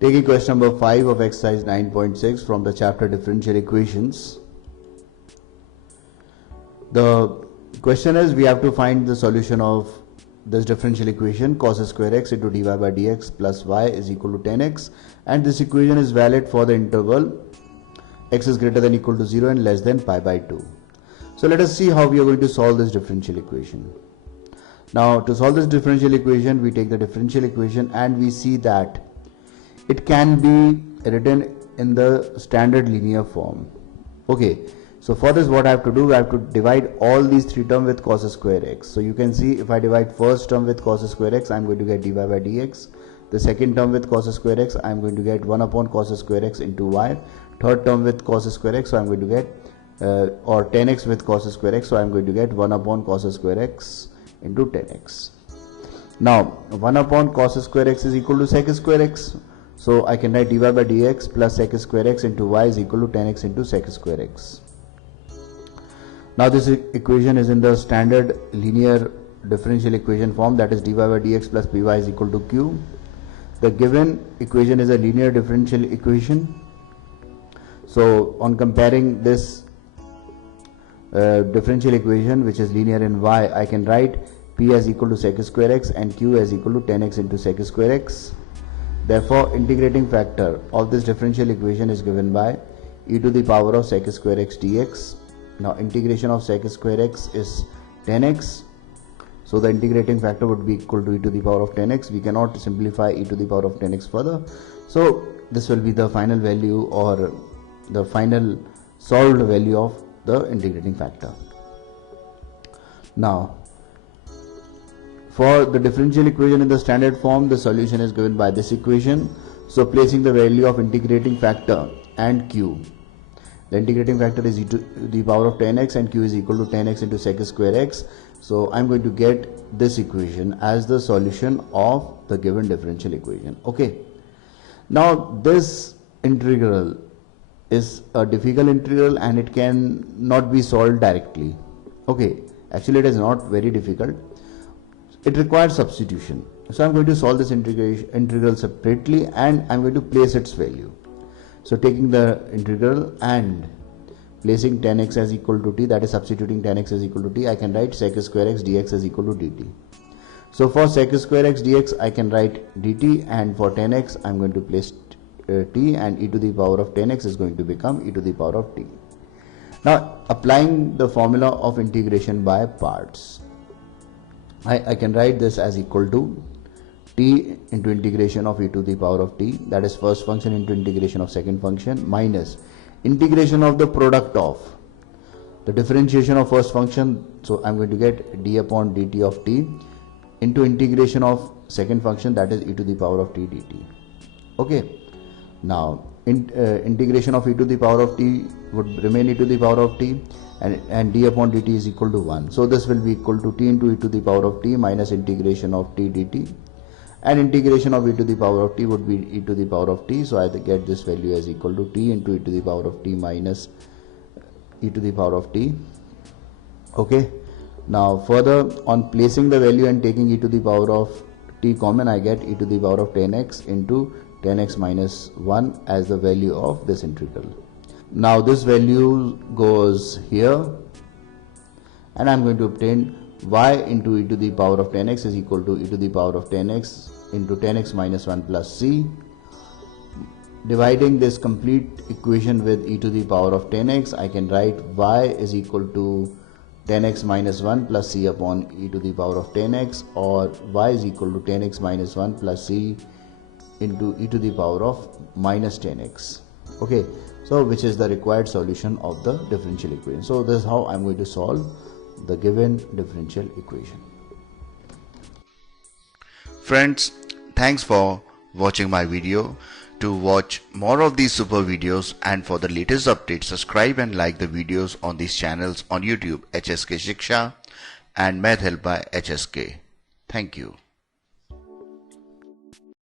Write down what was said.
Taking question number 5 of exercise 9.6 from the chapter differential equations. The question is, we have to find the solution of this differential equation cos square x into dy by dx plus y is equal to 10x, and this equation is valid for the interval x is greater than equal to 0 and less than pi by 2. So let us see how we are going to solve this differential equation. Now, to solve this differential equation, we take the differential equation and we see that it can be written in the standard linear form. Okay, so for this what I have to do, I have to divide all these three terms with cos square x. So you can see, if I divide first term with cos square x, I am going to get dy by dx. The second term with cos square x, I am going to get 1 upon cos square x into y. Third term with cos square x, so I am going to get or 10x with cos square x, so I am going to get 1 upon cos square x into 10x. Now 1 upon cos square x is equal to sec square x. So I can write dy by dx plus sec square x into y is equal to 10x into sec square x. Now this equation is in the standard linear differential equation form, that is dy by dx plus py is equal to q. The given equation is a linear differential equation. So on comparing this differential equation, which is linear in y, I can write p as equal to sec square x and q as equal to 10x into sec square x. Therefore, integrating factor of this differential equation is given by e to the power of sec square x dx. Now integration of sec square x is 10x, so the integrating factor would be equal to e to the power of 10x. We cannot simplify e to the power of 10x further, so this will be the final value or the final solved value of the integrating factor. Now for the differential equation in the standard form, the solution is given by this equation. So placing the value of integrating factor and q, the integrating factor is e to the power of 10x and q is equal to 10x into sec square x. So I'm going to get this equation as the solution of the given differential equation. Okay, now this integral is a difficult integral and it can not be solved directly. Okay, actually it is not very difficult. It requires substitution. So I'm going to solve this integral separately and I'm going to place its value. So taking the integral and placing 10x as equal to t, that is substituting 10x as equal to t, I can write sec square x dx as equal to dt. So for sec square x dx, I can write dt, and for 10x I'm going to place t, and e to the power of 10x is going to become e to the power of t. Now applying the formula of integration by parts, I can write this as equal to t into integration of e to the power of t, that is first function into integration of second function, minus integration of the product of the differentiation of first function, so I'm going to get d upon dt of t into integration of second function, that is e to the power of t dt. Okay, now integration of e to the power of t would remain e to the power of t, and d upon dt is equal to 1. So this will be equal to t into e to the power of t minus integration of t dt, and integration of e to the power of t would be e to the power of t. So I get this value as equal to t into e to the power of t minus e to the power of t. Okay, now further on placing the value and taking e to the power of t common, I get e to the power of 10x into 10x minus 1 as the value of this integral. Now this value goes here and I'm going to obtain y into e to the power of 10x is equal to e to the power of 10x into 10x minus 1 plus c. Dividing this complete equation with e to the power of 10x, I can write y is equal to 10x minus 1 plus c upon e to the power of 10x, or y is equal to 10x minus 1 plus c into e to the power of minus 10x. Okay, so which is the required solution of the differential equation. So this is how I'm going to solve the given differential equation. Friends, thanks for watching my video. To watch more of these super videos and for the latest updates, subscribe and like the videos on these channels on YouTube, HSK Shiksha and Math Help by HSK. Thank you.